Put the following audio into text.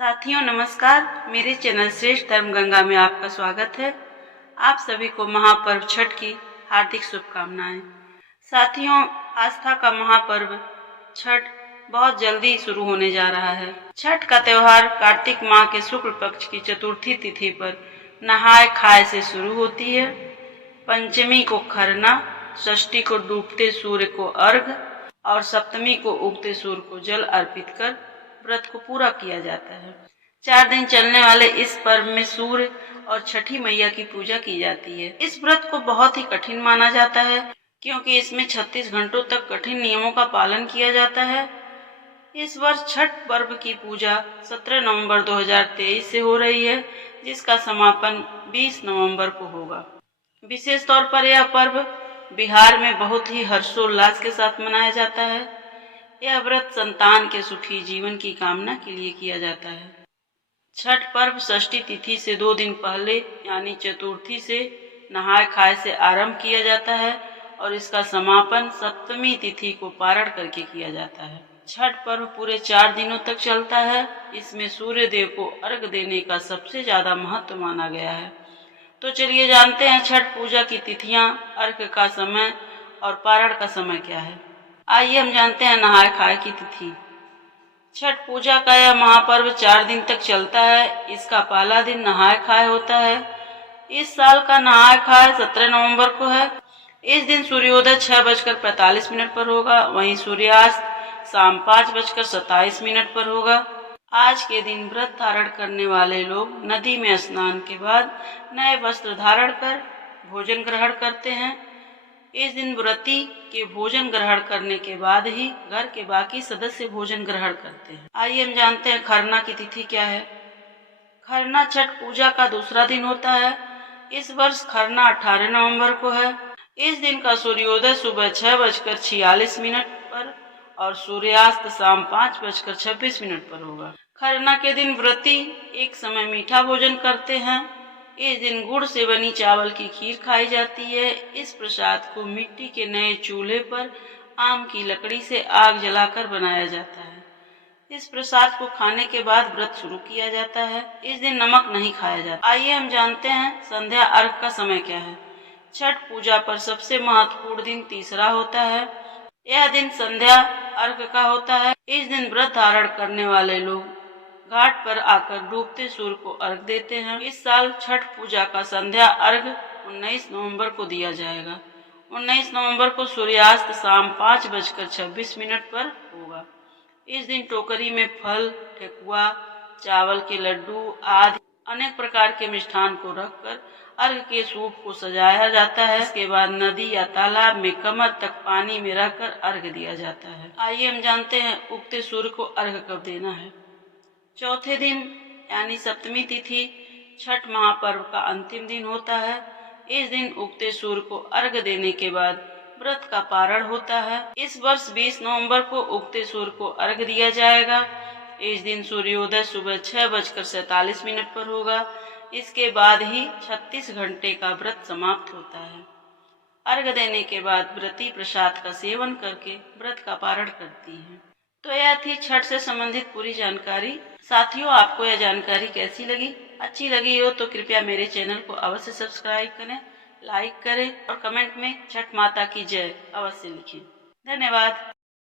साथियों नमस्कार, मेरे चैनल श्रेष्ठ धर्म गंगा में आपका स्वागत है। आप सभी को महापर्व छठ की हार्दिक शुभकामनाएं। साथियों, आस्था का महापर्व छठ बहुत जल्दी शुरू होने जा रहा है। छठ का त्योहार कार्तिक माह के शुक्ल पक्ष की चतुर्थी तिथि पर नहाय खाए से शुरू होती है। पंचमी को खरना, षष्ठी को डूबते सूर्य को अर्घ और सप्तमी को उगते सूर्य को जल अर्पित कर व्रत को पूरा किया जाता है। 4 दिन चलने वाले इस पर्व में सूर्य और छठी मैया की पूजा की जाती है। इस व्रत को बहुत ही कठिन माना जाता है क्योंकि इसमें 36 घंटों तक कठिन नियमों का पालन किया जाता है। इस वर्ष छठ पर्व की पूजा 17 नवंबर 2023 से हो रही है, जिसका समापन 20 नवंबर को होगा। विशेष तौर पर यह पर्व बिहार में बहुत ही हर्षोल्लास के साथ मनाया जाता है। यह व्रत संतान के सुखी जीवन की कामना के लिए किया जाता है। छठ पर्व षष्ठी तिथि से 2 दिन पहले यानी चतुर्थी से नहाय खाए से आरंभ किया जाता है और इसका समापन सप्तमी तिथि को पारण करके किया जाता है। छठ पर्व पूरे 4 दिनों तक चलता है। इसमें सूर्य देव को अर्घ देने का सबसे ज्यादा महत्व माना गया है। तो चलिए जानते हैं छठ पूजा की तिथियां, अर्घ का समय और पारण का समय क्या है। आइए हम जानते हैं नहाय खाए की तिथि। छठ पूजा का यह महापर्व 4 दिन तक चलता है। इसका पहला दिन नहाय खाए होता है। इस साल का नहाय खाए 17 नवंबर को है। इस दिन सूर्योदय 6:45 पर होगा, वहीं सूर्यास्त शाम 5:27 पर होगा। आज के दिन व्रत धारण करने वाले लोग नदी में स्नान के बाद नए वस्त्र धारण कर भोजन ग्रहण करते हैं। इस दिन व्रती के भोजन ग्रहण करने के बाद ही घर के बाकी सदस्य भोजन ग्रहण करते हैं। आइए हम जानते हैं खरना की तिथि क्या है। खरना छठ पूजा का दूसरा दिन होता है। इस वर्ष खरना 18 नवंबर को है। इस दिन का सूर्योदय सुबह 6:46 पर और सूर्यास्त शाम 5:26 पर होगा। खरना के दिन व्रती एक समय मीठा भोजन करते हैं। इस दिन गुड़ से बनी चावल की खीर खाई जाती है। इस प्रसाद को मिट्टी के नए चूल्हे पर आम की लकड़ी से आग जलाकर बनाया जाता है। इस प्रसाद को खाने के बाद व्रत शुरू किया जाता है। इस दिन नमक नहीं खाया जाता। आइए हम जानते हैं संध्या अर्घ का समय क्या है। छठ पूजा पर सबसे महत्वपूर्ण दिन तीसरा होता है। यह दिन संध्या अर्घ का होता है। इस दिन व्रत धारण करने वाले लोग घाट पर आकर डूबते सूर्य को अर्घ देते हैं। इस साल छठ पूजा का संध्या अर्घ 19 नवंबर को दिया जाएगा। 19 नवंबर को सूर्यास्त शाम 5:26 पर होगा। इस दिन टोकरी में फल, ठेकुआ, चावल के लड्डू आदि अनेक प्रकार के मिष्ठान को रखकर अर्घ के सूप को सजाया जाता है। इसके बाद नदी या तालाब में कमर तक पानी में रहकर अर्घ दिया जाता है। आइए हम जानते हैं उगते सूर्य को अर्घ कब देना है। चौथे दिन यानी सप्तमी तिथि छठ महापर्व का अंतिम दिन होता है। इस दिन उगते सूर्य को अर्घ देने के बाद व्रत का पारण होता है। इस वर्ष 20 नवंबर को उगते सूर्य को अर्घ दिया जाएगा। इस दिन सूर्योदय सुबह 6:47 पर होगा। इसके बाद ही 36 घंटे का व्रत समाप्त होता है। अर्घ देने के बाद व्रती प्रसाद का सेवन करके व्रत का पारण करती है। तो यह थी छठ से संबंधित पूरी जानकारी। साथियों, आपको यह जानकारी कैसी लगी? अच्छी लगी हो तो कृपया मेरे चैनल को अवश्य सब्सक्राइब करें, लाइक करें और कमेंट में छठ माता की जय अवश्य लिखें। धन्यवाद।